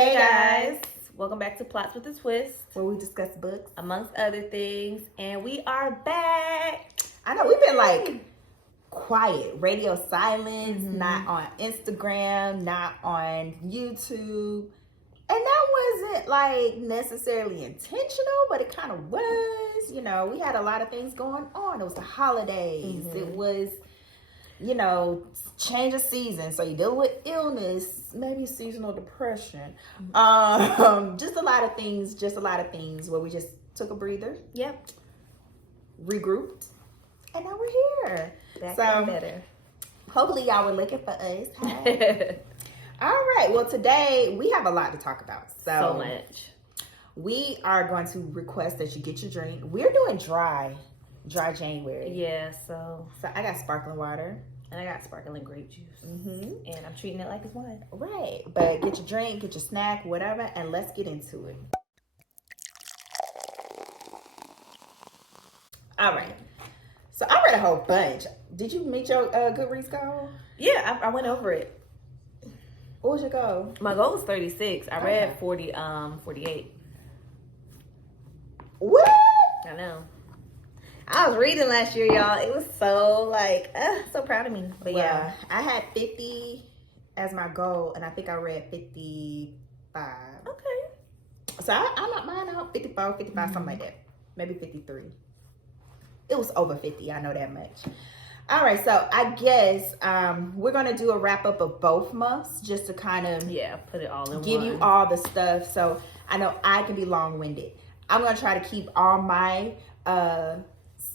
Hey guys, welcome back to Plots with a Twist, where we discuss books, amongst other things, and we are back. I know we've been like quiet, radio silence, not on Instagram, not on YouTube, and that wasn't like necessarily intentional, but it kind of was. You know, we had a lot of things going on. It was the holidays. It was, you know, change of season, so you deal with illness, maybe seasonal depression, just a lot of things where we just took a breather, regrouped, and now we're here back and better. Hopefully y'all were looking for us. All right, well today we have a lot to talk about, so much. We are going to request that you get your drink. We're doing dry January. Yeah, so I got sparkling water. And I got sparkling grape juice. And I'm treating it like it's wine. Right. But get your drink, get your snack, whatever, and let's get into it. All right. So I read a whole bunch. Did you meet your Goodreads goal? Yeah, I went over it. What was your goal? My goal was 36. I read 48. What? I know. I was reading last year, y'all. It was so so proud of me. But yeah, I had 50 as my goal, and I think I read 55. Okay. So I'm not mine out 54, 55, something like that. Maybe 53. It was over 50. I know that much. All right, so I guess we're gonna do a wrap up of both months just to kind of put it all in give you all the stuff. So I know I can be long winded. I'm gonna try to keep all my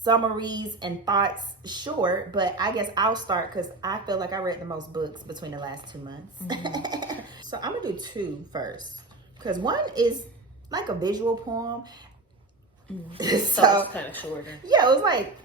summaries and thoughts short, but I guess I'll start because I feel like I read the most books between the last 2 months. So I'm gonna do two first because one is like a visual poem. So it's kind of shorter. Yeah, it was like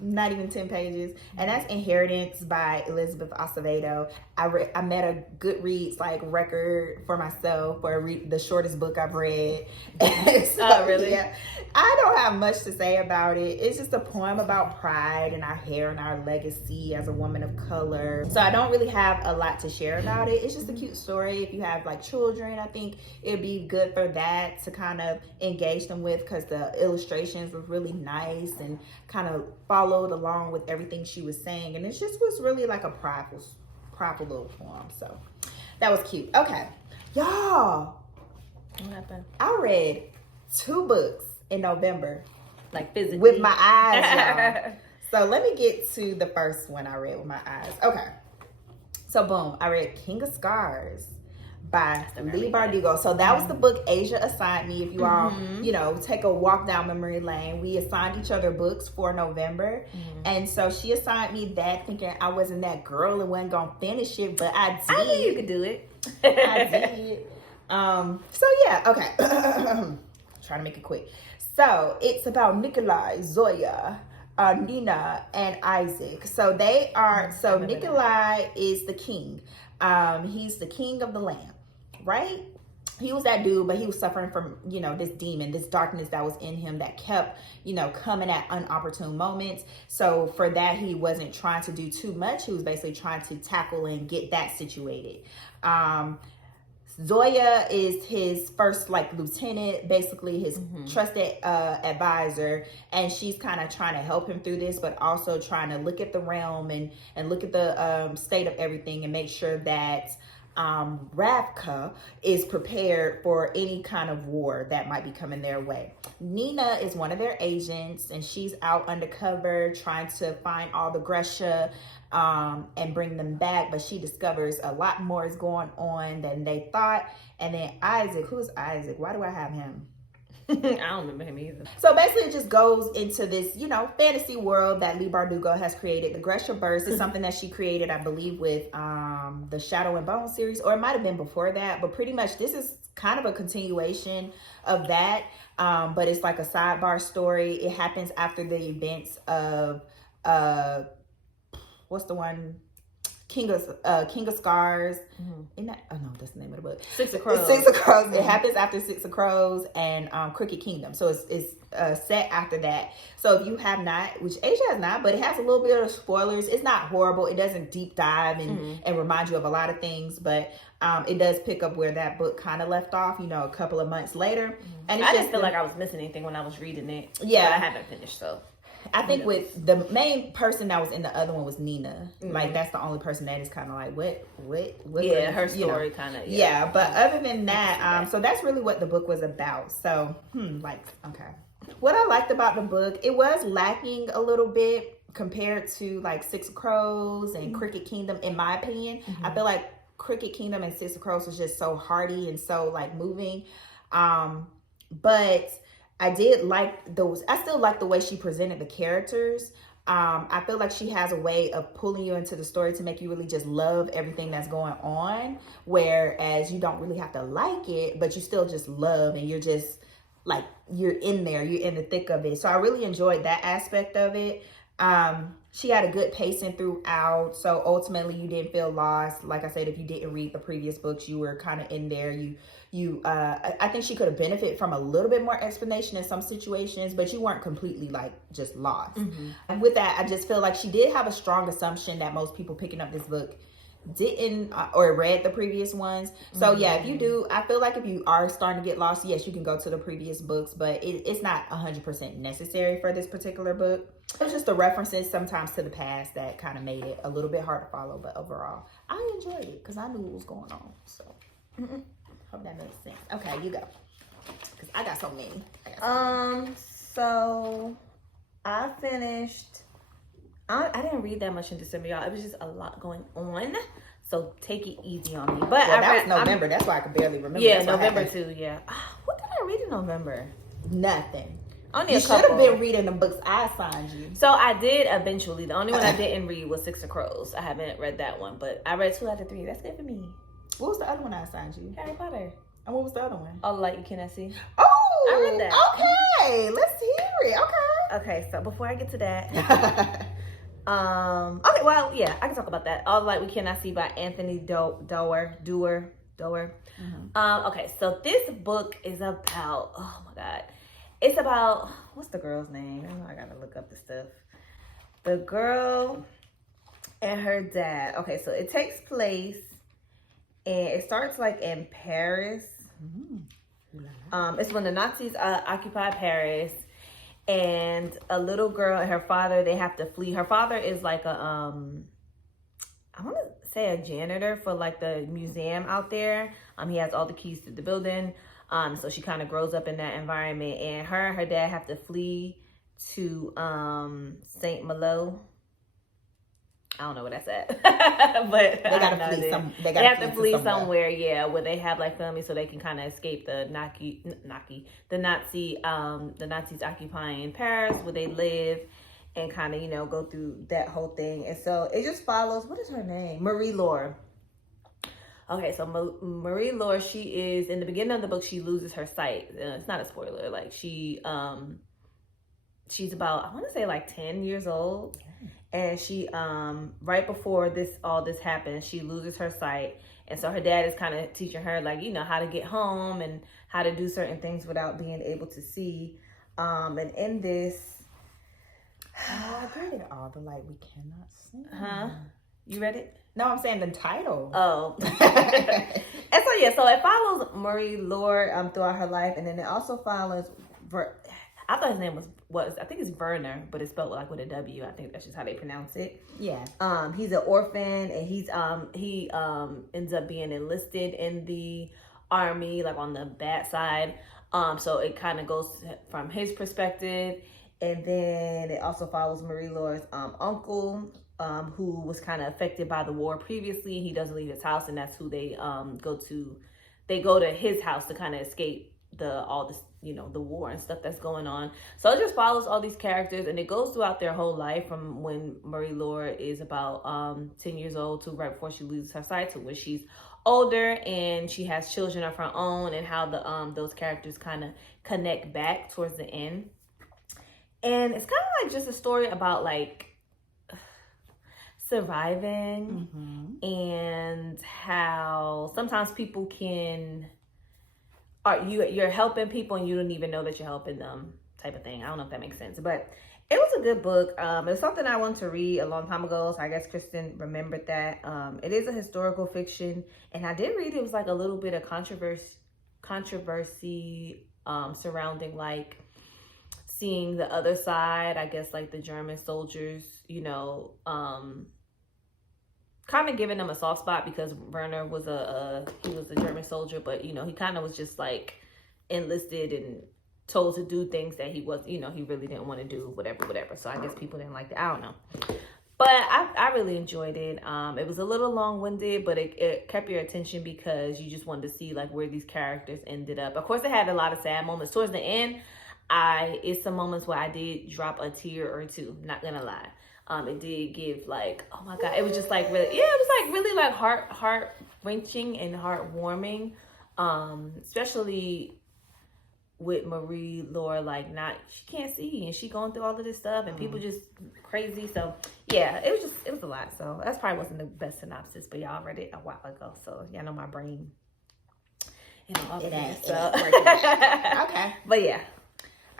not even 10 pages, and that's Inheritance by Elizabeth Acevado. I met a Goodreads like record for myself for the shortest book I've read. Oh, really? Yeah, I don't have much to say about it. It's just a poem about pride and our hair and our legacy as a woman of color. So I don't really have a lot to share about it. It's just a cute story. If you have like children, I think it'd be good for that to kind of engage them with, because the illustrations were really nice and kind of followed along with everything she was saying, and it just was really like a prideful little poem. So that was cute. Okay, y'all, what happened? I read 2 books in November, like physically with my eyes, y'all. So let me get to the first one I read with my eyes. Okay, so boom, I read King of Scars by Leigh Bardugo. So that was the book Asia assigned me. If you all, you know, take a walk down memory lane, we assigned each other books for November. And so she assigned me that, thinking I wasn't that girl and wasn't gonna finish it, but I did. I knew you could do it. I did. So yeah, okay. Trying to make it quick. So it's about Nikolai, Souljah, Nina, and Isaac. So they are, so Nikolai is the king. He's the king of the land, right? He was that dude, but he was suffering from, you know, this demon, this darkness that was in him that kept, you know, coming at unopportune moments. So for that, he wasn't trying to do too much. He was basically trying to tackle and get that situated. Souljah is his first like lieutenant, basically his trusted advisor, and she's kind of trying to help him through this, but also trying to look at the realm and look at the state of everything and make sure that Ravka is prepared for any kind of war that might be coming their way. Nina is one of their agents, and she's out undercover trying to find all the Gresha and bring them back, but she discovers a lot more is going on than they thought. And then Isaac, who's Isaac? Why do I have him? I don't remember him either. So basically it just goes into this, you know, fantasy world that Leigh Bardugo has created. The Gresha Burst is something that she created, I believe, with the Shadow and Bone series, or it might have been before that, but pretty much this is kind of a continuation of that, but it's like a sidebar story. It happens after the events of what's the one? King of Scars. Isn't that, oh no, that's the name of the book. Six of Crows. Six of Crows. It happens after Six of Crows and Crooked Kingdom. So it's set after that. So if you have not, which Asia has not, but it has a little bit of spoilers. It's not horrible. It doesn't deep dive and remind you of a lot of things, but it does pick up where that book kind of left off, a couple of months later. And I didn't feel like I was missing anything when I was reading it. Yeah. But I haven't finished, so. I think with the main person that was in the other one was Nina. Like, that's the only person that is kind of like, what? Yeah, her story kind of. Yeah, but other than that, so that's really what the book was about. So, okay. What I liked about the book, it was lacking a little bit compared to like Six of Crows and Crooked Kingdom, in my opinion. I feel like Crooked Kingdom and Six of Crows was just so hearty and so like moving. But I did like those. I still like the way she presented the characters. I feel like she has a way of pulling you into the story to make you really just love everything that's going on. Whereas you don't really have to like it, but you still just love, and you're just like, you're in there, you're in the thick of it. So I really enjoyed that aspect of it. She had a good pacing throughout. So ultimately you didn't feel lost. Like I said, if you didn't read the previous books, you were kind of in there. I think she could have benefited from a little bit more explanation in some situations, but you weren't completely like just lost. And with that, I just feel like she did have a strong assumption that most people picking up this book didn't or read the previous ones. So yeah, if you do, I feel like if you are starting to get lost, yes, you can go to the previous books, but it's not 100% necessary for this particular book. It was just the references sometimes to the past that kind of made it a little bit hard to follow, but overall I enjoyed it because I knew what was going on. So hope that makes sense. Okay, you go, because I got so many. So I finished. I didn't read that much in December, y'all. It was just a lot going on, so take it easy on me. But that was November. That's why I could barely remember. Yeah, November too. Yeah. What did I read in November? Nothing. Only you a couple. should have been reading the books I assigned you. So I did eventually. The only one I didn't read was Six of Crows. I haven't read that one, but I read 2 out of 3. That's good for me. What was the other one I assigned you? Harry Potter. And what was the other one? All the Light You Cannot See. Oh, I read that. Okay, let's hear it. Okay, so before I get to that, okay, well, yeah, I can talk about that. All the Light We Cannot See by Anthony Doerr. Okay, so this book is about, oh my God. It's about, what's the girl's name? I gotta look up the stuff. The girl and her dad. Okay, so it takes place, and it starts like in Paris. It's when the Nazis occupied Paris, and a little girl and her father, they have to flee. Her father is like a, I want to say a janitor for like the museum out there. He has all the keys to the building. So she kind of grows up in that environment, and her dad have to flee to Saint Malo. I don't know where that's at, but they gotta flee they have to flee somewhere, yeah, where they have like family, so they can kind of escape the the Nazis occupying Paris, where they live, and kind of go through that whole thing. And so it just follows. What is her name? Marie-Laure. Okay, so Marie-Laure, she is, in the beginning of the book, she loses her sight. It's not a spoiler. Like, she's about, I want to say like 10 years old. And she, right before all this happens, she loses her sight. And so her dad is kind of teaching her, like, how to get home and how to do certain things without being able to see. And in this... I read it. All the Light We Cannot See. Huh? You read it? No, I'm saying the title. Oh. And so, yeah, so it follows Marie-Laure throughout her life. And then it also follows, I thought his name was I think it's Werner, but it's spelled like with a W. I think that's just how they pronounce it. Yeah. He's an orphan, and he ends up being enlisted in the army, like on the bad side. So it kind of goes from his perspective. And then it also follows Marie-Laure's uncle, who was kind of affected by the war previously. He doesn't leave his house, and that's who they go to. They go to his house to kind of escape the war and stuff that's going on. So it just follows all these characters, and it goes throughout their whole life, from when Marie-Laure is about 10 years old to right before she loses her sight, to when she's older and she has children of her own, and how those characters kind of connect back towards the end. And it's kind of like just a story about like, surviving Mm-hmm. and how sometimes people you're helping people and you don't even know that you're helping them type of thing. I don't know if that makes sense, but it was a good book. It was something I wanted to read a long time ago, so I guess Kristen remembered that. It is a historical fiction, and I did read it was like a little bit of controversy surrounding like seeing the other side, I guess like the German soldiers, kind of giving them a soft spot because Werner was he was a German soldier, but he kind of was just like enlisted and told to do things that he was, he really didn't want to do, whatever. So I guess people didn't like that. I don't know. But I really enjoyed it. It was a little long-winded, but it kept your attention because you just wanted to see like where these characters ended up. Of course, it had a lot of sad moments. Towards the end, it's some moments where I did drop a tear or two, not gonna lie. It did give like, oh my God, it was just like really, it was like really like heart-wrenching and heartwarming. Especially with Marie Laure, like she can't see and she going through all of this stuff and people just crazy. So yeah, it was a lot. So that's probably wasn't the best synopsis, but y'all read it a while ago. So y'all know my brain. It ain't. So Okay. But yeah.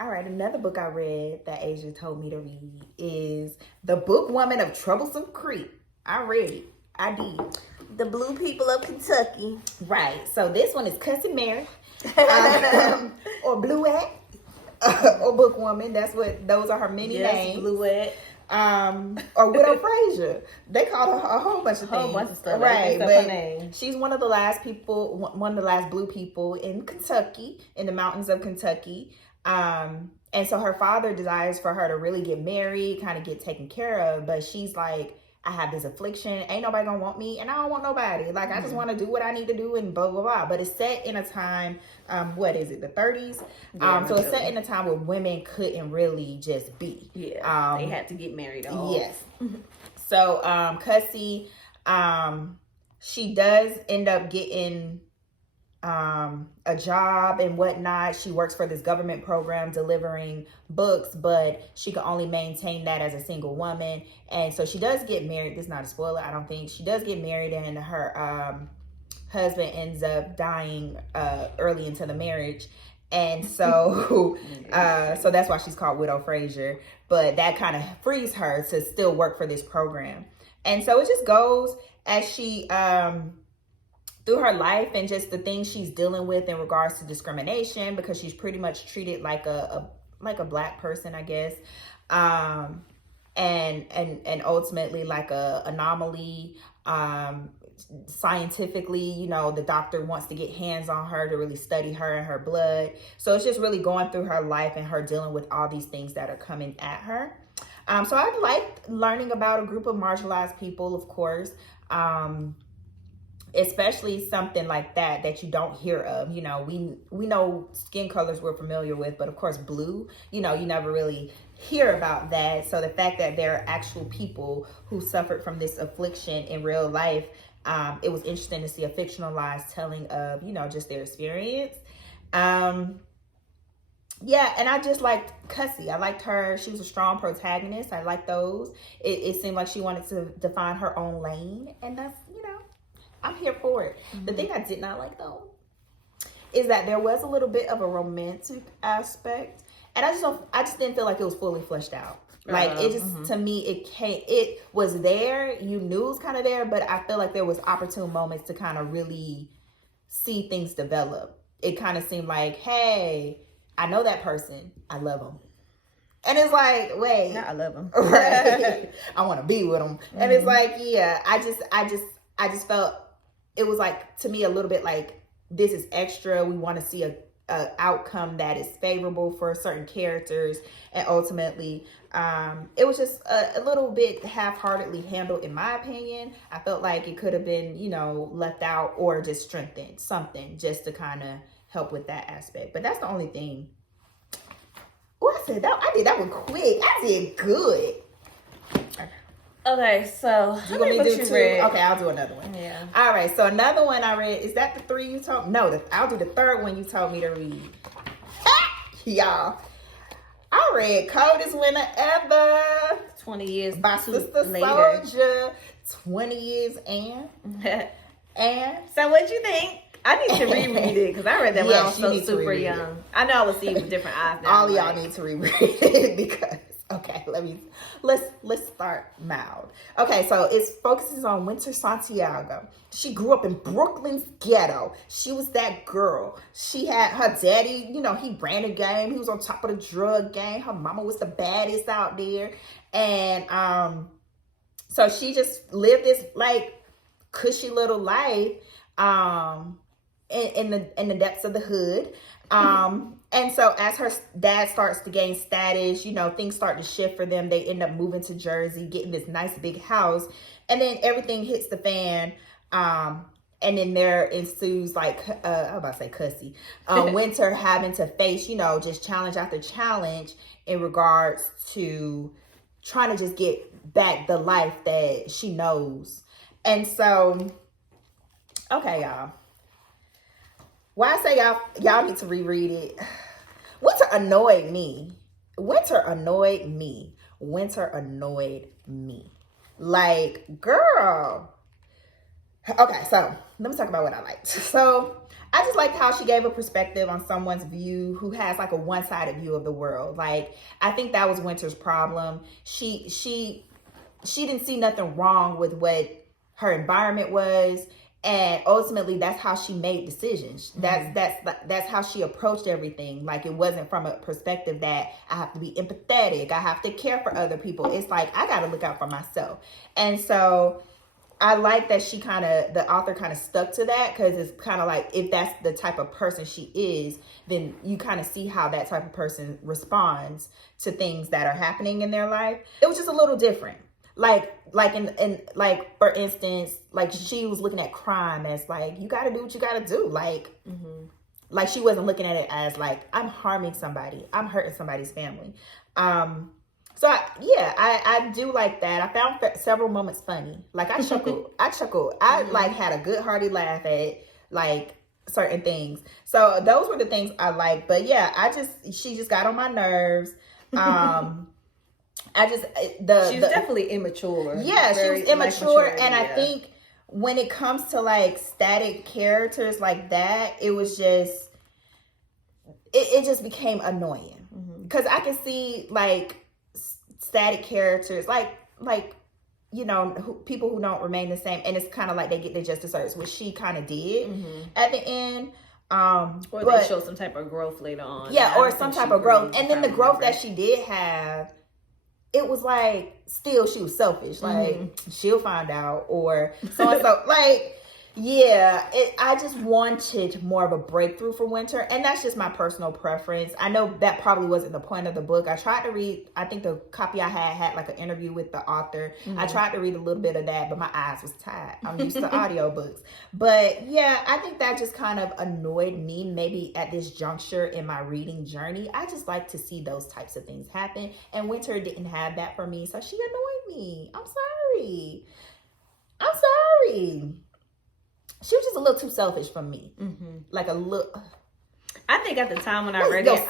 All right, another book I read that Asia told me to read is The Bookwoman of Troublesome Creek. I read it. I did. The Blue People of Kentucky. Right. So this one is Cousin Mary. Or Bluette. Or Bookwoman. Those are her many names. Bluette. Or Widow Frazier. They called her a whole bunch of things. A whole bunch of stuff. Right. But she's one of the last blue people in Kentucky, in the mountains of Kentucky. And so her father desires for her to really get married, kind of get taken care of, but she's like, I have this affliction, ain't nobody gonna want me, and I don't want nobody. Like, I just want to do what I need to do and blah, blah, blah. But it's set in a time, what is it, the 30s? Yeah, so it's set in a time where women couldn't really just be. Yeah, they had to get married off. Yes. So, Cussy, she does end up getting a job and whatnot. She works for this government program delivering books, but she can only maintain that as a single woman. And so she does get married. This is not a spoiler, I don't think. She does get married, and her husband ends up dying early into the marriage. And so so that's why she's called Widow Frazier. But that kind of frees her to still work for this program. And so it just goes as she through her life and just the things she's dealing with in regards to discrimination, because she's pretty much treated like a black person, I guess. And ultimately like a anomaly. Scientifically, the doctor wants to get hands on her to really study her and her blood. So it's just really going through her life and her dealing with all these things that are coming at her. So I liked learning about a group of marginalized people, of course. Especially something like that you don't hear of. We know skin colors we're familiar with, but of course blue, you never really hear about that. So the fact that there are actual people who suffered from this affliction in real life, it was interesting to see a fictionalized telling of, just their experience. Yeah, and I just liked Cussy. I liked her. She was a strong protagonist. I liked those. It seemed like she wanted to define her own lane, and that's, I'm here for it. Mm-hmm. The thing I did not like, though, is that there was a little bit of a romantic aspect, and I just didn't feel like it was fully fleshed out. Like, it just, to me, it was there. You knew it was kind of there, but I feel like there was opportune moments to kind of really see things develop. It kind of seemed like, hey, I know that person. I love them. And it's like, wait. Yeah, I love them. Right. I want to be with them. And it's like, yeah, I just felt, it was like, to me, a little bit like, this is extra. We want to see a outcome that is favorable for certain characters. And ultimately, it was just a little bit half-heartedly handled, in my opinion. I felt like it could have been, left out or just strengthened something just to kind of help with that aspect. But that's the only thing. Oh, I did that one quick. I did good. Okay, so you want me to do two? Read? Okay, I'll do another one. Yeah. All right, so another one I read. Is that the 3 you told me? No, I'll do the third one you told me to read. Y'all. I read Coldest Winter Ever. 20 years by Sister later. Souljah. 20 years and. So what'd you think? I need to reread it because I read that when I was so super young. I know I was seeing with different eyes now. All of y'all need to reread it because let's start mild. Okay, so it focuses on Winter Santiago. She grew up in Brooklyn's ghetto. She was that girl. She had her daddy, he ran a game. He was on top of the drug game. Her mama was the baddest out there. And so she just lived this like cushy little life in the depths of the hood. And so as her dad starts to gain status, things start to shift for them. They end up moving to Jersey, getting this nice big house, and then everything hits the fan. And then there ensues like, I was about to say cussy, Winter having to face, just challenge after challenge in regards to trying to just get back the life that she knows. And so, okay, y'all. Why I say y'all need to reread it. Winter annoyed me. Like, girl. Okay, so let me talk about what I liked. So I just liked how she gave a perspective on someone's view who has like a one-sided view of the world. Like, I think that was Winter's problem. She didn't see nothing wrong with what her environment was. And ultimately, that's how she made decisions. That's how she approached everything. Like, it wasn't from a perspective that I have to be empathetic. I have to care for other people. It's like, I got to look out for myself. And so I like that the author kind of stuck to that, because it's kind of like, if that's the type of person she is, then you kind of see how that type of person responds to things that are happening in their life. It was just a little different. Like for instance, like she was looking at crime as like, you got to do what you got to do. Like, like she wasn't looking at it as like, I'm harming somebody, I'm hurting somebody's family. So I do like that. I found several moments funny. Like I chuckled. I like had a good hearty laugh at like certain things. So those were the things I liked. But yeah, she just got on my nerves. She was definitely immature. Yeah, she was immature, and I think when it comes to like static characters like that, it was just it just became annoying, because I can see like static characters like people who don't remain the same, and it's kind of like they get their just desserts, which she kind of did at the end. Or they show some type of growth later on. Yeah, or some type of growth, and then the growth that she did have, it was like, still she was selfish. Like, she'll find out, or so and so. Like, yeah, I just wanted more of a breakthrough for Winter, and that's just my personal preference. I know that probably wasn't the point of the book. I tried to read, I think the copy I had like an interview with the author. I tried to read a little bit of that, but my eyes was tired. I'm used to audiobooks. But yeah, I think that just kind of annoyed me, maybe at this juncture in my reading journey. I just like to see those types of things happen, and Winter didn't have that for me, so she annoyed me. I'm sorry. She was just a little too selfish for me. Like a little. I think at the time when I read it,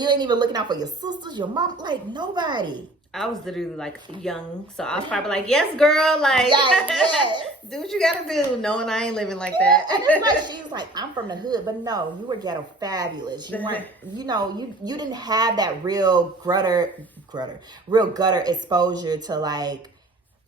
you ain't even looking out for your sisters, your mom, like nobody. I was literally like young, so I was probably like, "Yes, girl, like, yes. Do what you gotta do," knowing I ain't living like that. And it's like she was like, "I'm from the hood," but no, you were ghetto fabulous. You weren't, you didn't have that real gutter exposure to like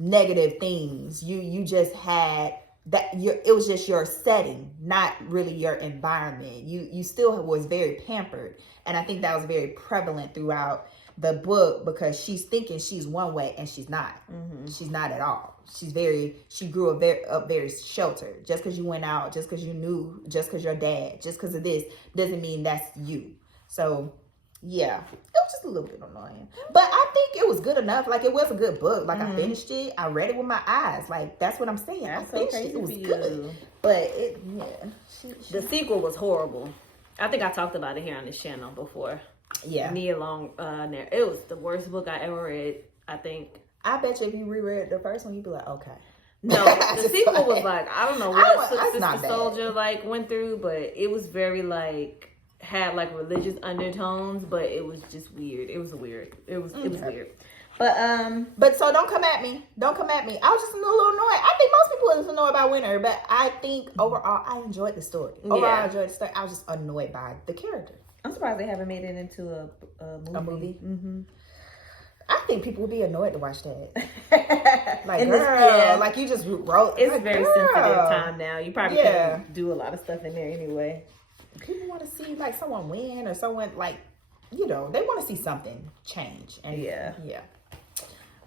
negative things. You just had. It was just your setting, not really your environment. You still was very pampered, and I think that was very prevalent throughout the book, because she's thinking she's one way and she's not. She's not at all. She grew up very sheltered. Just because you went out, just because you knew, just because your dad, just because of this, doesn't mean that's you. So yeah, it was just a little bit annoying, but I think it was good enough. Like, it was a good book. Like, I finished it. I read it with my eyes. Like, that's what I'm saying. I finished it. It was good, but the sequel was horrible. I think I talked about it here on this channel before. Yeah, me along there. It was the worst book I ever read, I think. I bet you if you reread the first one, you'd be like, okay. No, the sequel was like, I don't know what Sister Souljah like went through, but it was very like, had like religious undertones, but it was just weird. It was weird. It was weird. But so don't come at me. Don't come at me. I was just a little annoyed. I think most people are annoyed by Winter, but I think overall I enjoyed the story. I enjoyed the story. I was just annoyed by the character. I'm surprised they haven't made it into a movie. A movie? Mm-hmm. I think people would be annoyed to watch that. Like, girl, like you just wrote. It's like, a very sensitive time now. You probably can't do a lot of stuff in there anyway. People want to see like someone win or someone like, they want to see something change. And yeah.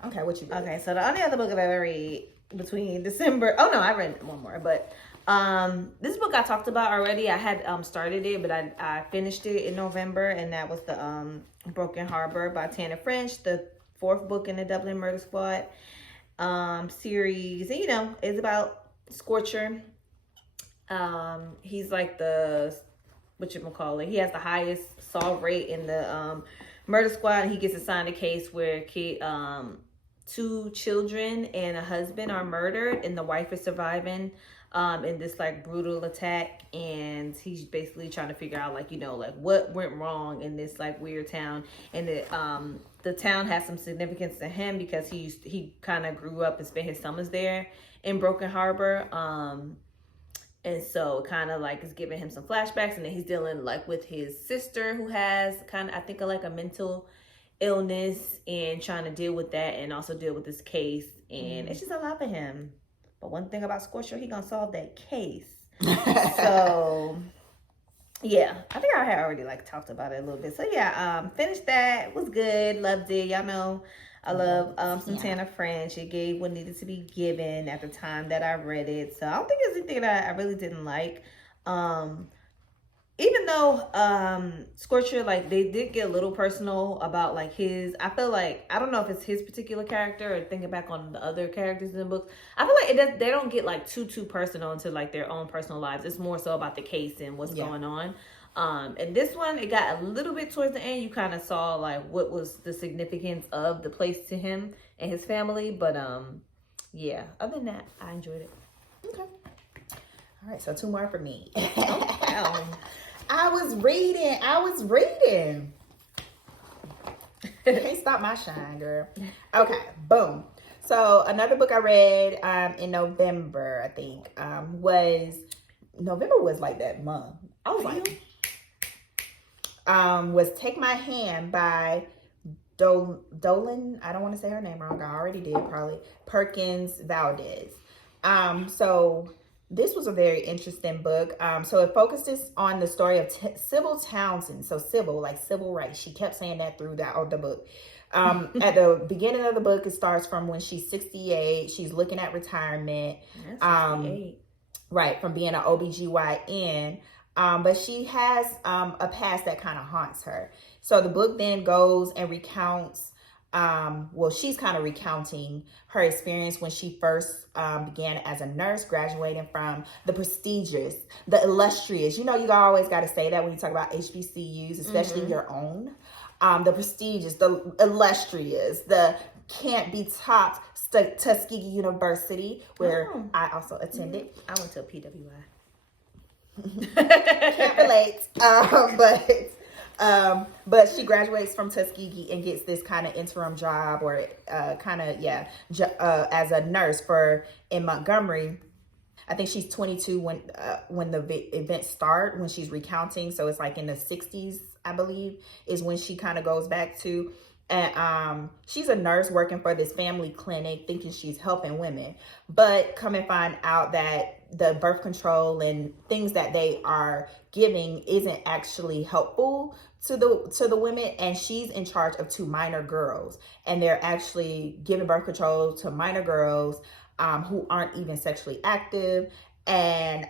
Okay, what you read? Okay, so the only other book that I read between December. Oh no, I read one more, but this book I talked about already. I had started it, but I finished it in November, and that was the Broken Harbor by Tana French, the 4th book in the Dublin Murder Squad series. And it's about Scorcher. He's like the he has the highest solve rate in the murder squad, and he gets assigned a case where 2 children and a husband are murdered, and the wife is surviving in this like brutal attack, and he's basically trying to figure out like what went wrong in this like weird town. And the town has some significance to him because he kind of grew up and spent his summers there in Broken Harbor, and so kind of like is giving him some flashbacks, and then he's dealing like with his sister who has kind of, I think, like a mental illness, and trying to deal with that and also deal with this case. And it's just a lot for him. But one thing about Scorcher, he gonna solve that case. So yeah, I think I had already like talked about it a little bit. So yeah, finished that. It was good. Loved it. Y'all know I love some Tana French. It gave what needed to be given at the time that I read it. So I don't think it's anything that I really didn't like. Even though Scorcher, like, they did get a little personal about like his, I feel like, I don't know if it's his particular character or thinking back on the other characters in the books, I feel like they don't get like too personal into like their own personal lives. It's more so about the case and what's going on. And this one, it got a little bit towards the end. You kind of saw like what was the significance of the place to him and his family. But yeah, other than that, I enjoyed it. Okay. All right, so 2 more for me. Oh, wow. I was reading. Can't stop my shine, girl. Okay, boom. So another book I read in November, I think, November was like that month. I was like, was Take My Hand by Dolen. I don't want to say her name wrong. I already did, probably. Perkins-Valdez. So this was a very interesting book. So it focuses on the story of Sybil Townsend. So Sybil, like civil rights. She kept saying that through the book. At the beginning of the book, it starts from when she's 68. She's looking at retirement. Right, from being an OBGYN. But she has a past that kind of haunts her. So the book then goes and recounts, she's kind of recounting her experience when she first began as a nurse, graduating from the prestigious, the illustrious. You always got to say that when you talk about HBCUs, especially your own. The prestigious, the illustrious, the can't be topped Tuskegee University, where I also attended. I went to a PWI. Can't relate. But she graduates from Tuskegee and gets this kind of interim job, or as a nurse in Montgomery. I think she's 22 when the events start, when she's recounting. So it's like in the 60s, I believe, is when she kind of goes back to. And she's a nurse working for this family clinic, thinking she's helping women, but come and find out that the birth control and things that they are giving isn't actually helpful to the women. And she's in charge of 2 minor girls, and they're actually giving birth control to minor girls who aren't even sexually active. And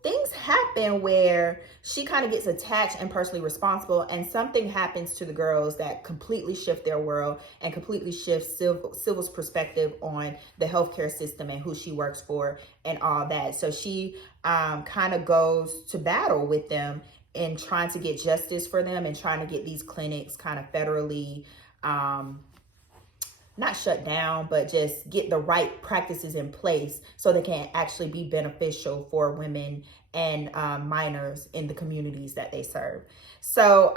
things happen where she kind of gets attached and personally responsible, and something happens to the girls that completely shift their world and completely shifts Sybil's perspective on the healthcare system and who she works for and all that. So she kind of goes to battle with them in trying to get justice for them and trying to get these clinics kind of federally not shut down, but just get the right practices in place so they can actually be beneficial for women and minors in the communities that they serve. So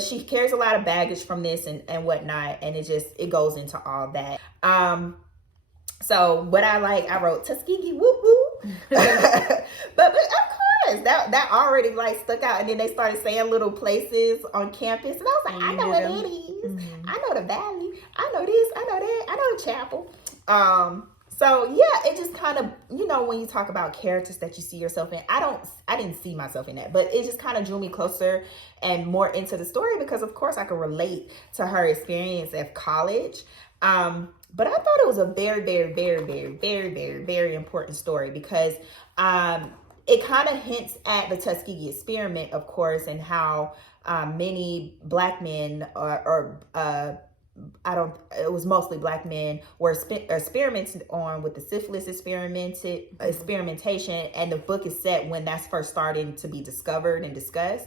she carries a lot of baggage from this and whatnot, and it goes into all that. So what I wrote Tuskegee whoop whoop. but of course that already like stuck out, and then they started saying little places on campus, and I was like, I know what it is. Mm-hmm. I know the Valley. I know this. I know that. I know the Chapel. So yeah, it just kind of, when you talk about characters that you see yourself in, I didn't see myself in that, but it just kind of drew me closer and more into the story because of course I could relate to her experience at college. But I thought it was a very, very, very, very, very, very, very important story because it kind of hints at the Tuskegee experiment, of course, and how many Black men it was mostly Black men were experimented on with the syphilis experimentation, and the book is set when that's first starting to be discovered and discussed.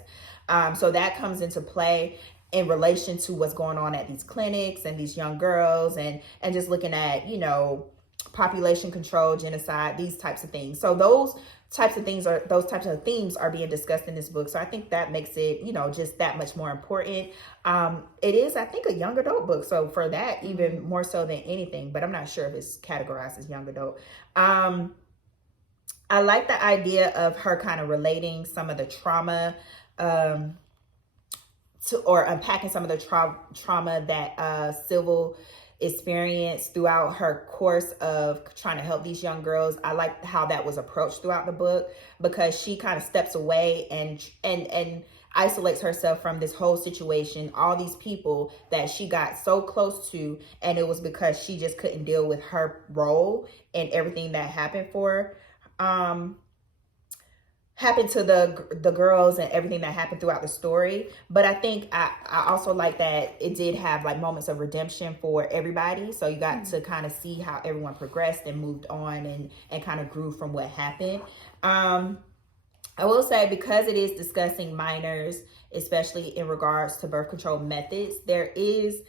So that comes into play in relation to what's going on at these clinics and these young girls and just looking at, population control, genocide, these types of things. So those types of themes are being discussed in this book. So I think that makes it, just that much more important. It is, I think, a young adult book. So for that, even more so than anything, but I'm not sure if it's categorized as young adult. I like the idea of her kind of relating some of the trauma, or unpacking some of the trauma that Civil experienced throughout her course of trying to help these young girls. I like how that was approached throughout the book because she kind of steps away and isolates herself from this whole situation, all these people that she got so close to, and it was because she just couldn't deal with her role and everything that happened for her. Happened to the girls and everything that happened throughout the story. But I think I also like that it did have like moments of redemption for everybody. So you got to kind of see how everyone progressed and moved on and kind of grew from what happened. I will say, because it is discussing minors, especially in regards to birth control methods, there is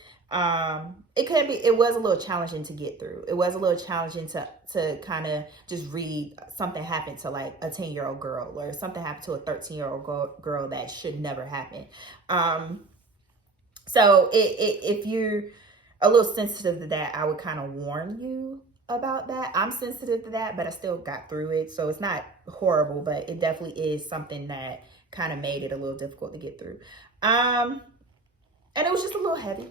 it was a little challenging to get through. It was a little challenging to kind of just read something happened to like a 10-year-old girl or something happened to a 13-year-old girl that should never happen. So if you're a little sensitive to that, I would kind of warn you about that. I'm sensitive to that, but I still got through it. So it's not horrible, but it definitely is something that kind of made it a little difficult to get through. And it was just a little heavy.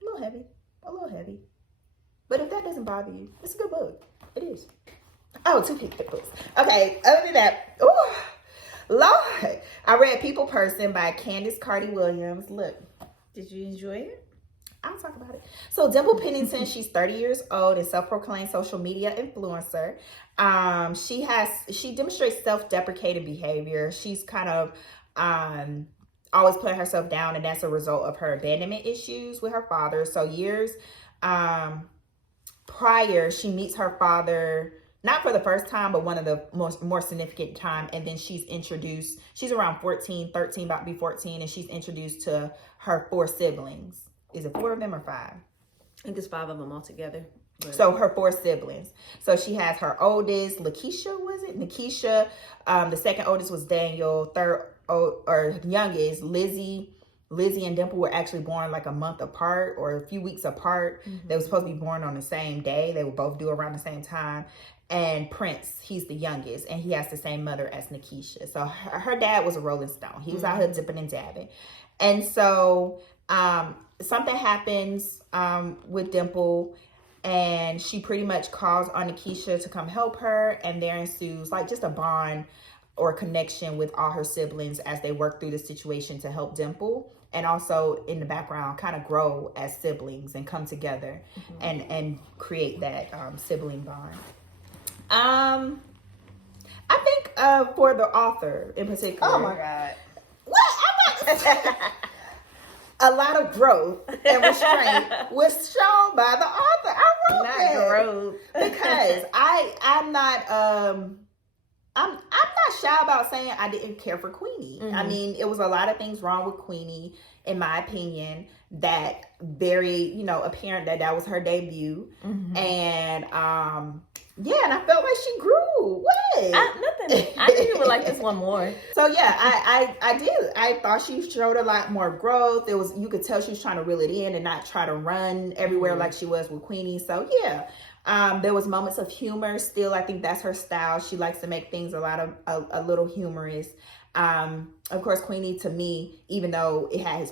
A little heavy. But if that doesn't bother you, it's a good book. It is. Oh, 2 good books. Okay, other than that, Lord, I read People Person by Candice Carty-Williams. Look, did you enjoy it? I'll talk about it. So Dimple Pennington, she's 30 years old and self-proclaimed social media influencer. She demonstrates self-deprecating behavior. She's kind of always putting herself down, and that's a result of her abandonment issues with her father. So years prior, she meets her father, not for the first time, but one of the more significant time. And then she's around 13, about to be 14, and she's introduced to her 4 siblings. Is it 4 of them or 5? I think it's 5 of them all together. But... So her 4 siblings. So she has her oldest, Nikisha. The second oldest was Daniel. Youngest, Lizzie and Dimple were actually born like a month apart or a few weeks apart. Mm-hmm. They were supposed to be born on the same day. They were both due around the same time. And Prince, he's the youngest, and he has the same mother as Nikisha. So her dad was a Rolling Stone. He was out here dipping and dabbing. And so something happens with Dimple, and she pretty much calls on Nikisha to come help her, and there ensues like just a bond or connection with all her siblings as they work through the situation to help Dimple, and also in the background kind of grow as siblings and come together and create that sibling bond. I think for the author in particular. Oh my God. What? I'm not a lot of growth and restraint was shown by the author. I wrote that. Growth. Because I'm not I'm not shy about saying I didn't care for Queenie. Mm-hmm. I mean, it was a lot of things wrong with Queenie, in my opinion, that very, you know, apparent that was her debut. Mm-hmm. And yeah, and I felt like she grew. What? Nothing. I think you would like this one more. So yeah, I did. I thought she showed a lot more growth. It was, you could tell she was trying to reel it in and not try to run everywhere like she was with Queenie. So yeah. There was moments of humor still. I think that's her style. She likes to make things a little humorous. Of course, Queenie, to me, even though it had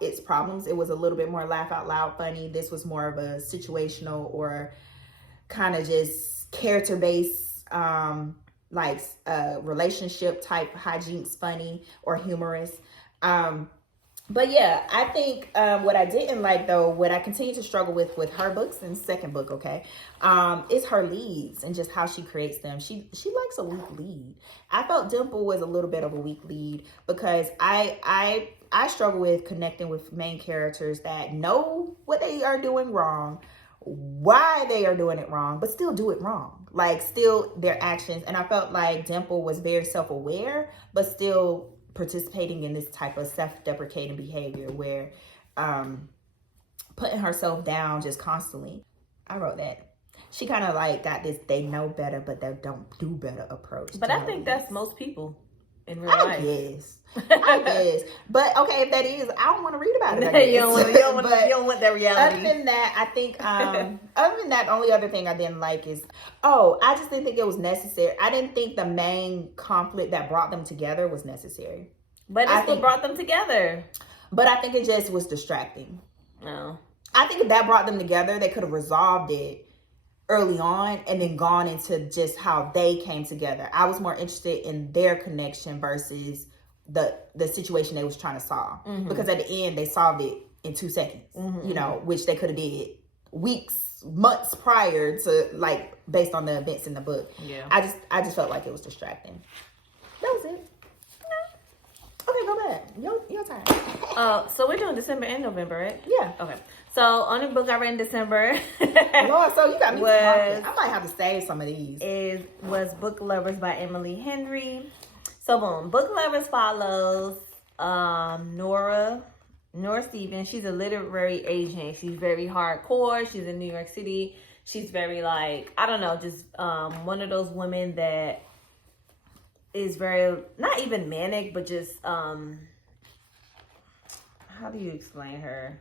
its problems, it was a little bit more laugh out loud funny. This was more of a situational or kind of just character based, relationship type hijinks funny or humorous. But yeah, I think what I didn't like, though, what I continue to struggle with her books and second book, okay, is her leads and just how she creates them. She likes a weak lead. I felt Dimple was a little bit of a weak lead because I struggle with connecting with main characters that know what they are doing wrong, why they are doing it wrong, but still do it wrong. Like, still their actions. And I felt like Dimple was very self-aware, but still participating in this type of self-deprecating behavior where putting herself down just constantly. I wrote that. She kind of like got this they know better but they don't do better approach. But I think that's most people in real life. I guess. But okay, if that is, I don't want to read about it. You don't want that reality. Other than that, I think other than that, only other thing I didn't like is, I just didn't think it was necessary. I didn't think the main conflict that brought them together was necessary. But it's what brought them together. But I think it just was distracting. No. I think if that brought them together, they could have resolved it early on and then gone into just how they came together. I was more interested in their connection versus the situation they was trying to solve. Mm-hmm. Because at the end, they solved it in 2 seconds, you know, which they could have did weeks, months prior to, like, based on the events in the book. Yeah. I just felt like it was distracting. That was it. Okay, go back. Your time. So we're doing December and November, right? Yeah. Okay. So only book I read in December. Lord, so you got me talking. I might have to save some of these. Was Book Lovers by Emily Henry. So boom, Book Lovers follows Nora Stevens. She's a literary agent. She's very hardcore. She's in New York City. She's very, like, I don't know, just one of those women that is very, not even manic, but just how do you explain her?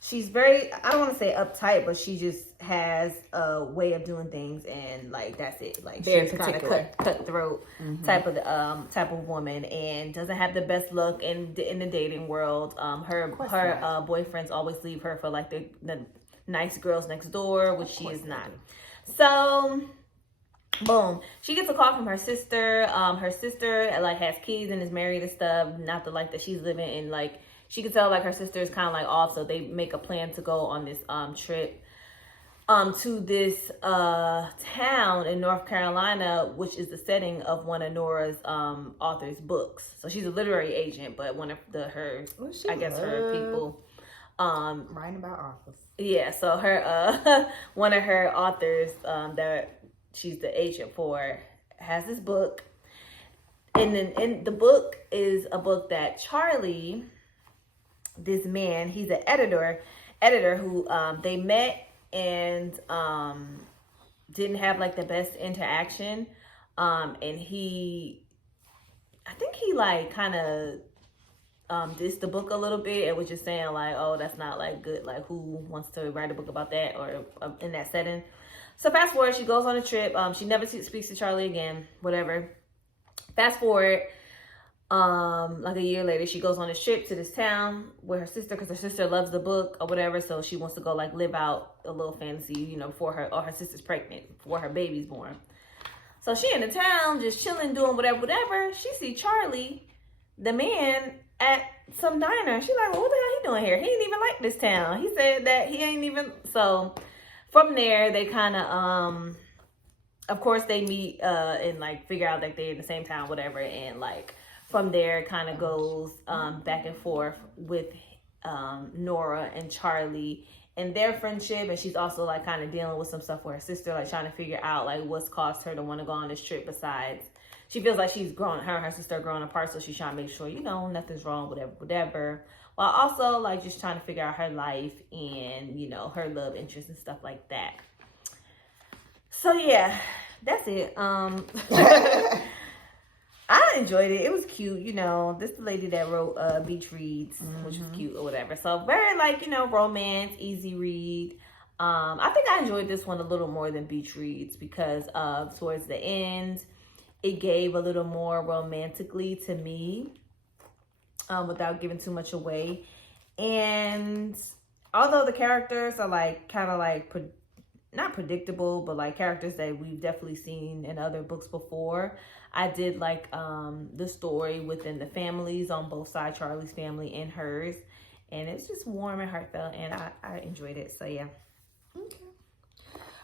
She's very, I don't want to say uptight, but she just has a way of doing things, and like that's it. Like, very she's kind of cutthroat type of woman, and doesn't have the best luck in the dating world. Her boyfriends always leave her for like the nice girls next door, which she is not. So boom, she gets a call from her sister. Her sister like has kids and is married and stuff. Not the life that she's living in. Like, she can tell like her sister is kind of like off, so they make a plan to go on this trip to this town in North Carolina, which is the setting of one of Nora's author's books. So she's a literary agent, but one of her people writing about authors. Yeah, so her one of her authors that she's the agent for has this book, and then in the book is a book that Charlie, this man, he's an editor who they met and didn't have like the best interaction, and I think he like kind of dissed the book a little bit and was just saying like, oh, that's not like good, like who wants to write a book about that or in that setting. So fast forward, she goes on a trip. She never speaks to Charlie again, whatever. Fast forward, like a year later, she goes on a trip to this town with her sister, because her sister loves the book or whatever, so she wants to go like live out a little fantasy, you know, before her sister's pregnant, before her baby's born. So she in the town just chilling, doing whatever. She see Charlie, the man, at some diner. She's like, well, what the hell he doing here? He ain't even like this town. He said that he ain't even. So from there, they kind of course they meet and like figure out like they're in the same town, whatever, and like from there, it kind of goes back and forth with Nora and Charlie in their friendship, and she's also like kind of dealing with some stuff with her sister, like trying to figure out like what's caused her to want to go on this trip. Besides, she feels like she's grown, her and her sister are growing apart, so she's trying to make sure, you know, nothing's wrong, whatever, while also like just trying to figure out her life and, you know, her love interests and stuff like that. So yeah, that's it. I enjoyed it. It was cute, you know. This is the lady that wrote Beach Reads, which was cute or whatever. So very like, you know, romance, easy read. I think I enjoyed this one a little more than Beach Reads because towards the end, it gave a little more romantically to me, without giving too much away. And although the characters are like kind of like not predictable, but like characters that we've definitely seen in other books before, I did like the story within the families on both sides, Charlie's family and hers, and it's just warm and heartfelt, and I enjoyed it. So yeah. Okay.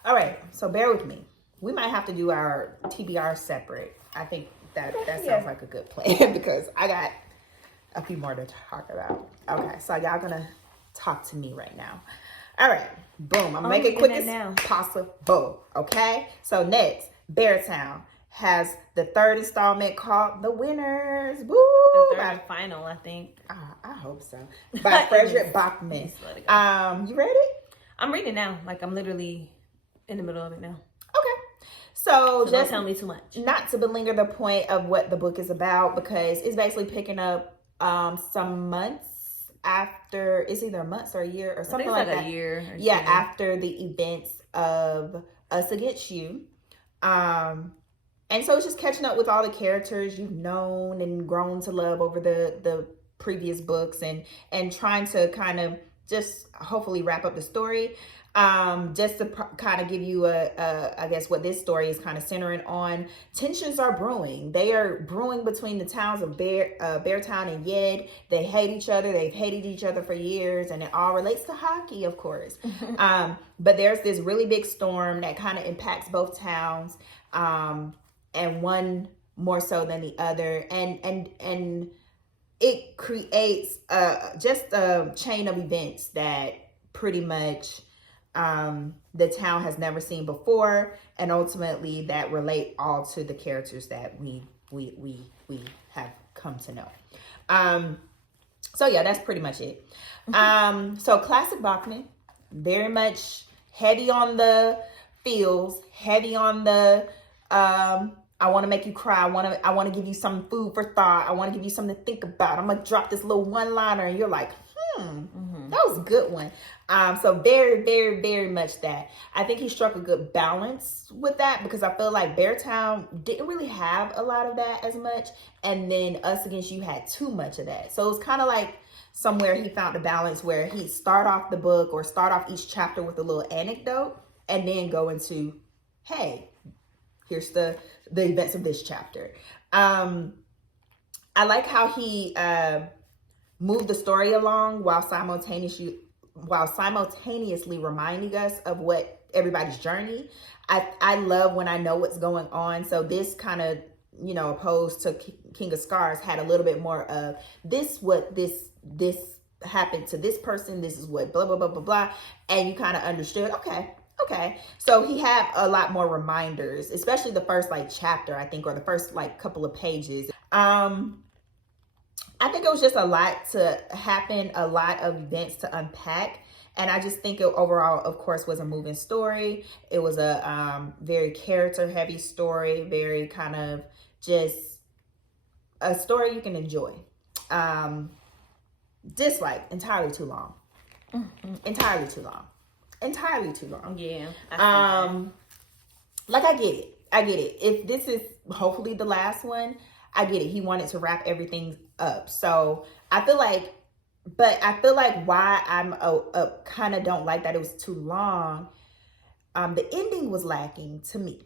All right, so bear with me. We might have to do our TBR separate. I think that sounds like a good plan because I got a few more to talk about. Okay, so y'all gonna talk to me right now. All right, boom. I'm gonna make it quick as possible. Okay, so next, Beartown has the third installment called The Winners. Woo! The third and final, I think. I hope so. By Fredrik Backman. You read it? I'm reading now. Like I'm literally in the middle of it now. Okay. So just don't tell me too much. Not to belinger the point of what the book is about, because it's basically picking up some months after, it's either months or a year or something like that. A year. Yeah, after the events of Us Against You. And so it's just catching up with all the characters you've known and grown to love over the previous books, and trying to kind of just hopefully wrap up the story. Just to kind of give you I guess what this story is kind of centering on. Tensions are brewing. They are brewing between the towns of Beartown and Yed. They hate each other. They've hated each other for years, and it all relates to hockey, of course. But there's this really big storm that kind of impacts both towns, and one more so than the other, and it creates just a chain of events that pretty much the town has never seen before, and ultimately that relate all to the characters that we have come to know. So yeah, that's pretty much it. So classic Backman, very much heavy on the feels, heavy on the I want to make you cry. I want to give you some food for thought. I want to give you something to think about. I'm gonna drop this little one-liner, and you're like, that was a good one. So very, very, very much that. I think he struck a good balance with that, because I feel like Beartown didn't really have a lot of that as much, and then Us Against You had too much of that. So it's kind of like somewhere he found a balance where he start off the book or start off each chapter with a little anecdote, and then go into, hey, here's the events of this chapter. I like how he moved the story along while simultaneously reminding us of what everybody's journey. I love when I know what's going on. So this kind of, you know, opposed to King of Scars, had a little bit more of this happened to this person. This is what blah, blah, blah, blah, blah. And you kind of understood, okay. So he had a lot more reminders, especially the first like chapter, I think, or the first like couple of pages. I think it was just a lot to happen, a lot of events to unpack. And I just think it overall, of course, was a moving story. It was a very character heavy story, very kind of just a story you can enjoy. Dislike, entirely too long. Entirely too long. Yeah. Like I get it. If this is hopefully the last one, I get it. He wanted to wrap everything up. So I feel like why I'm kind of don't like that it was too long. The ending was lacking to me.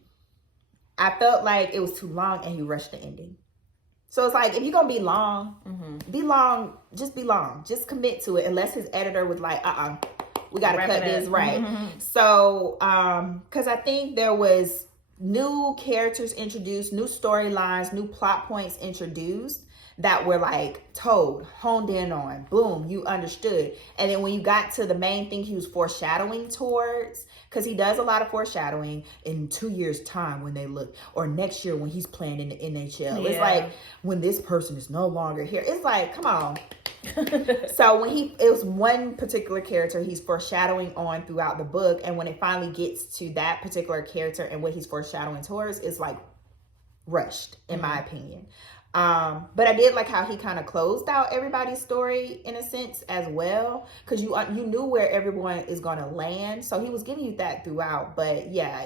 I felt like it was too long and he rushed the ending. So it's like, if you're going to be long, be long. Just commit to it. Unless his editor was like, we got to cut this right. So, cause I think there was new characters introduced, new storylines, new plot points introduced that were like told, honed in on, boom, you understood. And then when you got to the main thing he was foreshadowing towards, because he does a lot of foreshadowing in 2 years time when they look, or next year when he's playing in the NHL. It's like when this person is no longer here. It's like, come on. So when it was one particular character he's foreshadowing on throughout the book, and when it finally gets to that particular character and what he's foreshadowing towards, it's like rushed, in my opinion. But I did like how he kind of closed out everybody's story in a sense as well, because you knew where everyone is going to land, so he was giving you that throughout. But yeah,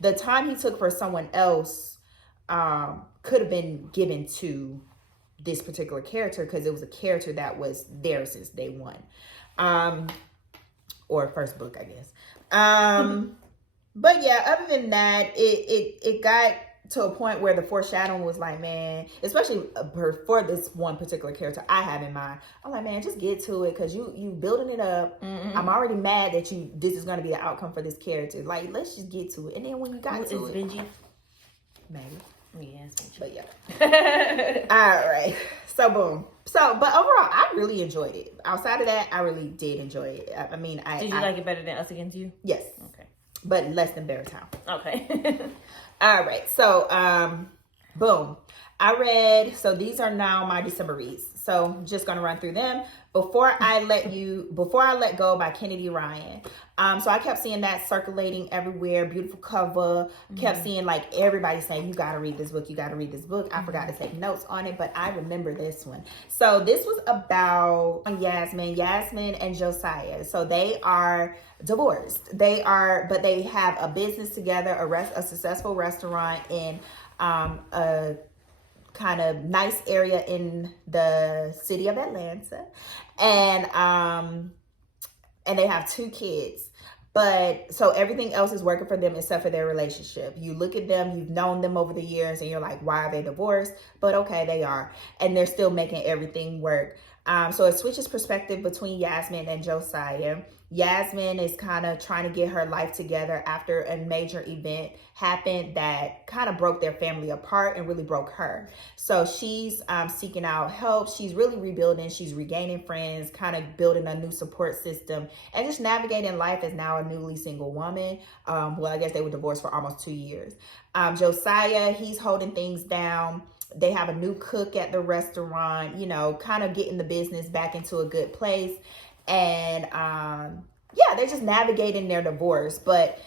the time he took for someone else could have been given to this particular character, because it was a character that was there since day one, or first book, I guess. But yeah, other than that, it got to a point where the foreshadowing was like, man, especially for this one particular character I have in mind, I'm like, man, just get to it, because you building it up. I'm already mad that this is going to be the outcome for this character. Like, let's just get to it. And then when you got to it, Benji? Maybe. Yeah, it's Benji. But yeah. All right. So boom. But overall, I really enjoyed it. Outside of that, I really did enjoy it. I mean, did you like it better than Us Against You? Yes. Okay. But less than Bear Town. Okay. All right. So, boom. I read, so these are now my December reads. So I'm just going to run through them before I let go by Kennedy Ryan. So I kept seeing that circulating everywhere. Beautiful cover. Kept seeing like everybody saying, you got to read this book. You got to read this book. I forgot to take notes on it, but I remember this one. So this was about Yasmin and Josiah. So they are divorced. But they have a business together, a successful restaurant in a kind of nice area in the city of Atlanta, and they have 2 kids. But so everything else is working for them except for their relationship. You look at them, you've known them over the years, and you're like, why are they divorced? But okay, they are, and they're still making everything work. So it switches perspective between Yasmin and Josiah. Yasmin is kind of trying to get her life together after a major event happened that kind of broke their family apart and really broke her. So she's seeking out help. She's really rebuilding. She's regaining friends, kind of building a new support system, and just navigating life as now a newly single woman. Well, I guess they were divorced for almost 2 years. Josiah, he's holding things down. They have a new cook at the restaurant, kind of getting the business back into a good place. And they're just navigating their divorce. But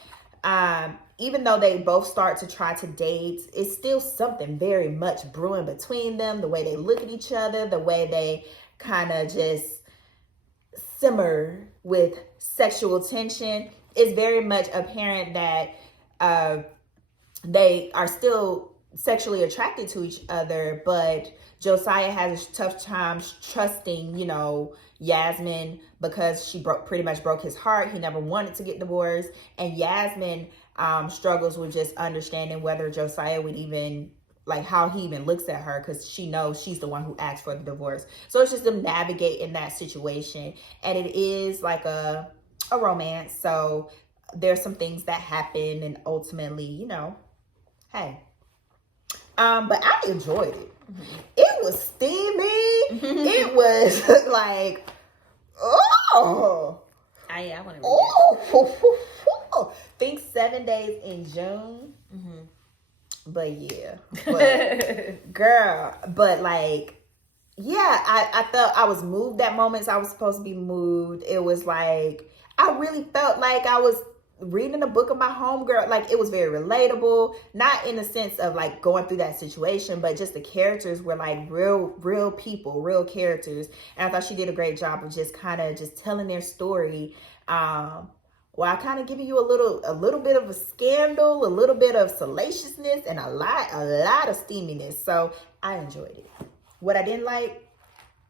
even though they both start to try to date, it's still something very much brewing between them. The way they look at each other, the way they kind of just simmer with sexual tension. It's very much apparent that they are still sexually attracted to each other, but Josiah has a tough time trusting, Yasmin, because she pretty much broke his heart. He never wanted to get divorced. And Yasmin struggles with just understanding whether Josiah would even, like, how he even looks at her, because she knows she's the one who asked for the divorce. So it's just them navigating that situation. And it is like a romance. So there's some things that happen, and ultimately, hey. But I enjoyed it. It was steamy. It was like, oh. I want to read it. Think 7 days in June. But yeah. But, girl. But like, yeah, I felt I was moved at moments I was supposed to be moved. It was like, I really felt like I was reading a book of my homegirl. Like, it was very relatable, not in the sense of like going through that situation, but just the characters were like real people, real characters. And I thought she did a great job of just kind of just telling their story, while kind of giving you a little bit of a scandal, a little bit of salaciousness, and a lot of steaminess. So I enjoyed it. What I didn't like,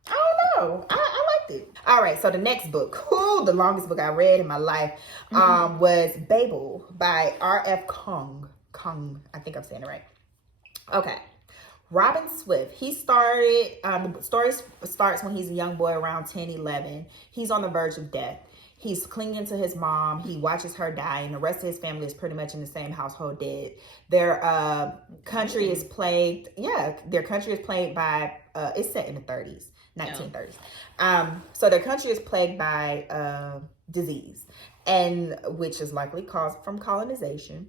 I don't know. I liked it. All right, so the next book, the longest book I read in my life, was Babel by R.F. Kuang. I think I'm saying it right. Okay. Robin Swift, he started, the story starts when he's a young boy around 10, 11. He's on the verge of death. He's clinging to his mom. He watches her die, and the rest of his family is pretty much in the same household dead. Their country is plagued. Yeah, their country is plagued by. It's set in the 30s, 1930s. So their country is plagued by disease, and which is likely caused from colonization.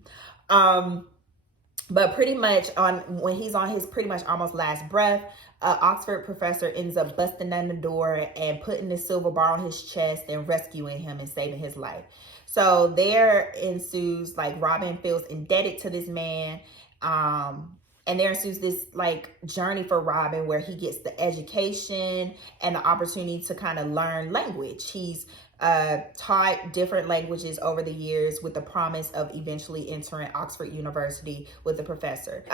But pretty much when he's on his pretty much almost last breath, Oxford professor ends up busting down the door and putting the silver bar on his chest and rescuing him and saving his life. So there ensues, like, Robin feels indebted to this man. And there ensues this, like, journey for Robin where he gets the education and the opportunity to kind of learn language. He's taught different languages over the years with the promise of eventually entering Oxford University with the professor.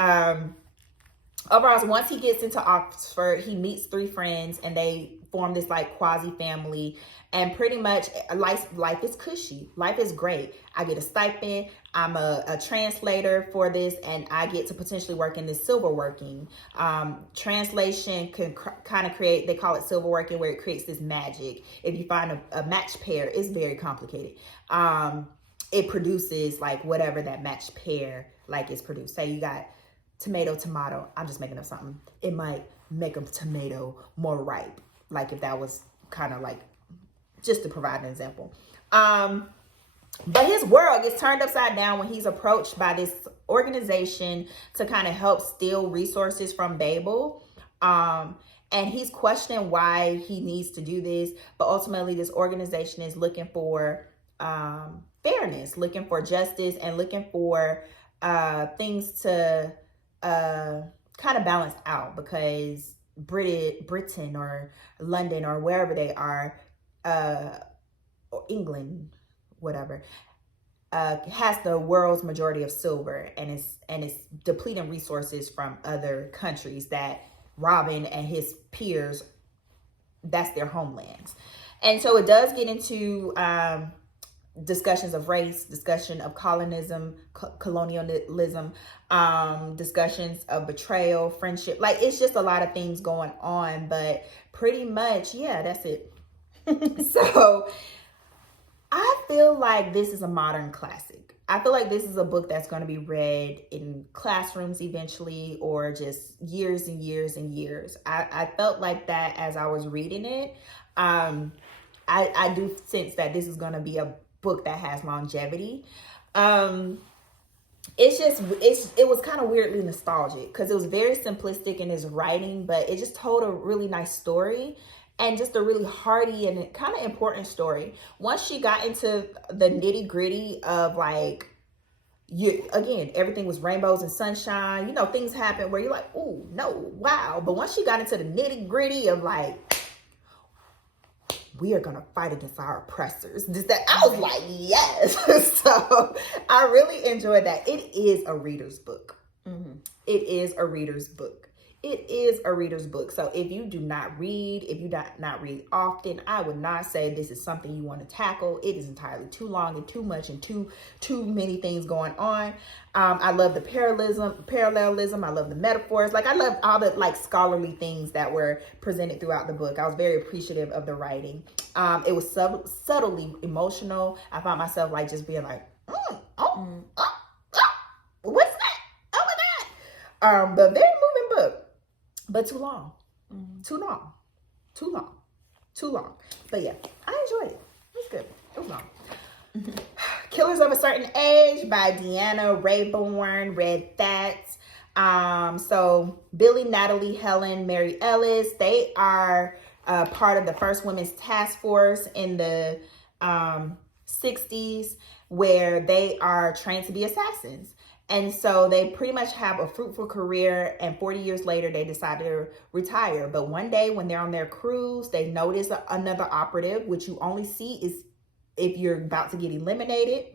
Overall, once he gets into Oxford, he meets 3 friends and they form this, like, quasi family. And pretty much life is cushy. Life is great. I get a stipend. I'm a translator for this, and I get to potentially work in this silver working. Translation can kind of create, they call it silver working, where it creates this magic. If you find a matched pair, it's very complicated. It produces, like, whatever that matched pair, like, is produced. Say you got tomato. I'm just making up something. It might make a tomato more ripe. Like, if that was kind of like, just to provide an example. But his world gets turned upside down when he's approached by this organization to kind of help steal resources from Babel. And he's questioning why he needs to do this. But ultimately, this organization is looking for fairness, looking for justice, and looking for things to kind of balance out, because Britain or London or wherever they are, or England, whatever, has the world's majority of silver, and it's depleting resources from other countries that Robin and his peers, that's their homelands. And so it does get into discussions of race, discussion of colonialism, discussions of betrayal, friendship. Like, it's just a lot of things going on, but pretty much, yeah, that's it. So I feel like this is a modern classic. I feel like this is a book that's going to be read in classrooms eventually, or just years and years and years. I felt like that as I was reading it. I do sense that this is going to be a book that has longevity. It was kind of weirdly nostalgic because it was very simplistic in its writing, but it just told a really nice story, and just a really hearty and kind of important story. Once she got into the nitty gritty of, like, again, everything was rainbows and sunshine. You know, things happen where you're like, oh no, wow. But once she got into the nitty gritty of, like, we are going to fight against our oppressors, I was like, yes. So I really enjoyed that. It is a reader's book. Mm-hmm. It is a reader's book. It is a reader's book. So if you do not read, if you do not read often, I would not say this is something you want to tackle. It is entirely too long and too much and too many things going on. I love the parallelism. I love the metaphors. Like, I love all the, like, scholarly things that were presented throughout the book. I was very appreciative of the writing. It was subtly emotional. I found myself, like, just being like, what's that? Oh my God. But very moving book. But too long. Mm-hmm. Too long. But yeah, I enjoyed it. It was good. It was long. Mm-hmm. Killers of a Certain Age by Deanna, Raybourn, read that. So Billy, Natalie, Helen, Mary Ellis, they are part of the first women's task force in the 60s, where they are trained to be assassins. And so they pretty much have a fruitful career, and 40 years later, they decide to retire. But one day when they're on their cruise, they notice another operative, which you only see is if you're about to get eliminated.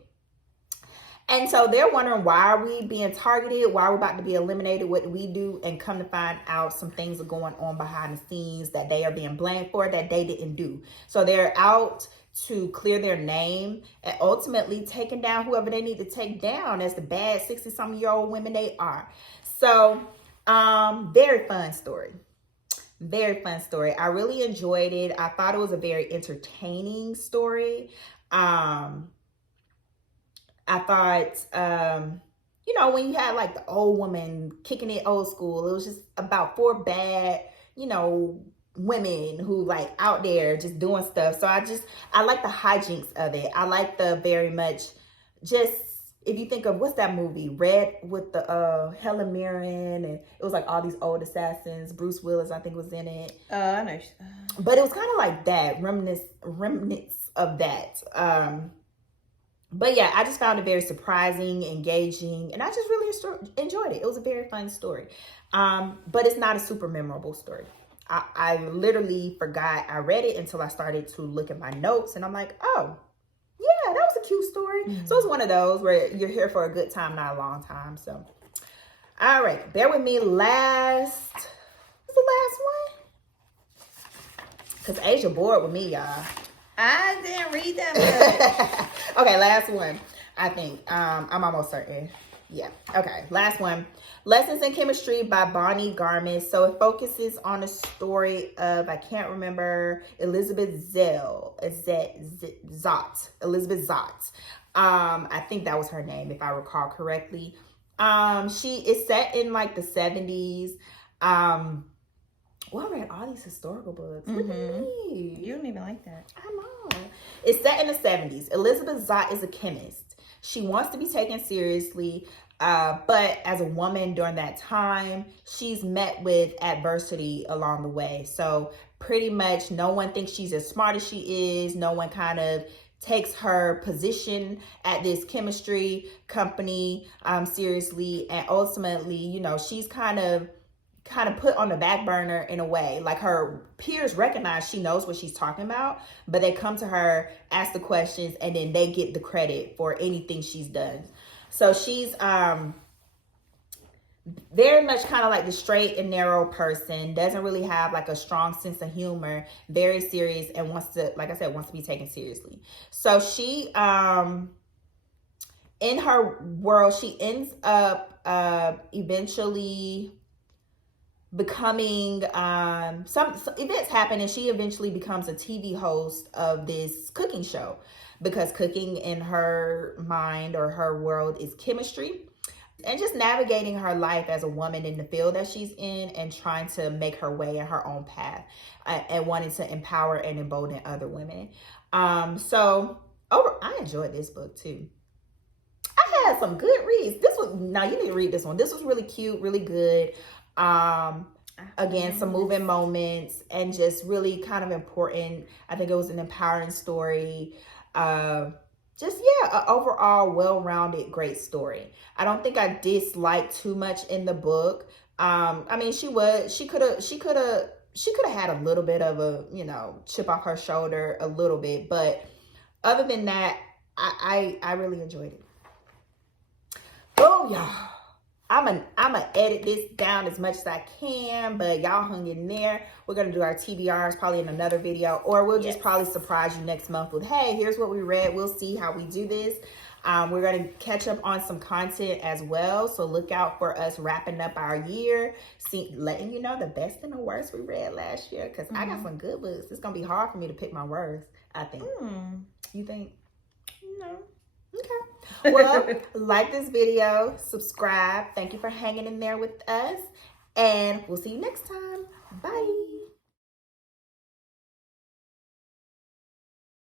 And so they're wondering, why are we being targeted? Why are we about to be eliminated? What do we do? And come to find out, some things are going on behind the scenes that they are being blamed for that they didn't do. So they're out to clear their name and ultimately taking down whoever they need to take down as the bad 60-something-year-old women they are. So very fun story. Very fun story. I really enjoyed it. I thought it was a very entertaining story. I thought, you know, when you had like the old woman kicking it old school, it was just about 4 bad, you know, women who like out there just doing stuff. So I like the hijinks of it. I like the very much just, if you think of, what's that movie, Red, with the Helen Mirren, and it was like all these old assassins. Bruce Willis, I think, was in it. I know. But it was kind of like that, remnants of that. But yeah, I just found it very surprising, engaging, and I just really enjoyed it. It was a very fun story. But it's not a super memorable story. I literally forgot I read it until I started to look at my notes, and I'm like, oh, yeah, that was a cute story. Mm-hmm. So it's one of those where you're here for a good time, not a long time. So, all right, bear with me. What's the last one? Because Asia bored with me, y'all. I didn't read that much. Okay, last one. I think. I'm almost certain. Yeah. Okay, last one. Lessons in Chemistry by Bonnie Garmus. So it focuses on a story of, I can't remember, Elizabeth Zell. Elizabeth Zott. I think that was her name, if I recall correctly. She is set in like the 70s. Well, I read all these historical books. Look at me. You don't even like that. I know. It's set in the 70s. Elizabeth Zott is a chemist. She wants to be taken seriously, but as a woman during that time, she's met with adversity along the way. So pretty much no one thinks she's as smart as she is. No one kind of takes her position at this chemistry company seriously. And ultimately, you know, she's kind of put on the back burner in a way. Like, her peers recognize she knows what she's talking about, but they come to her, ask the questions, and then they get the credit for anything she's done. So she's very much kind of like the straight and narrow person, doesn't really have like a strong sense of humor, very serious, and wants to, like I said, wants to be taken seriously. So she, in her world, she ends up eventually becoming, some events happen, and she eventually becomes a TV host of this cooking show, because cooking in her mind or her world is chemistry, and just navigating her life as a woman in the field that she's in, and trying to make her way in her own path, and wanting to empower and embolden other women. I enjoyed this book too. I had some good reads. Now you need to read this one. This was really cute, really good. Again, some moving moments, and just really kind of important. I think it was an empowering story. An overall well-rounded, great story. I don't think I disliked too much in the book. I mean, she could have had a little bit of a, you know, chip off her shoulder a little bit, but other than that, I really enjoyed it. Oh, y'all. I'm gonna edit this down as much as I can, but y'all hung in there. We're gonna do our TBRs probably in another video, or we'll just probably surprise you next month with, hey, here's what we read. We'll see how we do this. We're gonna catch up on some content as well, so look out for us wrapping up our year, letting you know the best and the worst we read last year, because I got some good books. It's gonna be hard for me to pick my worst, I think. You think? No. Okay. Well, like this video, subscribe. Thank you for hanging in there with us, and we'll see you next time. Bye.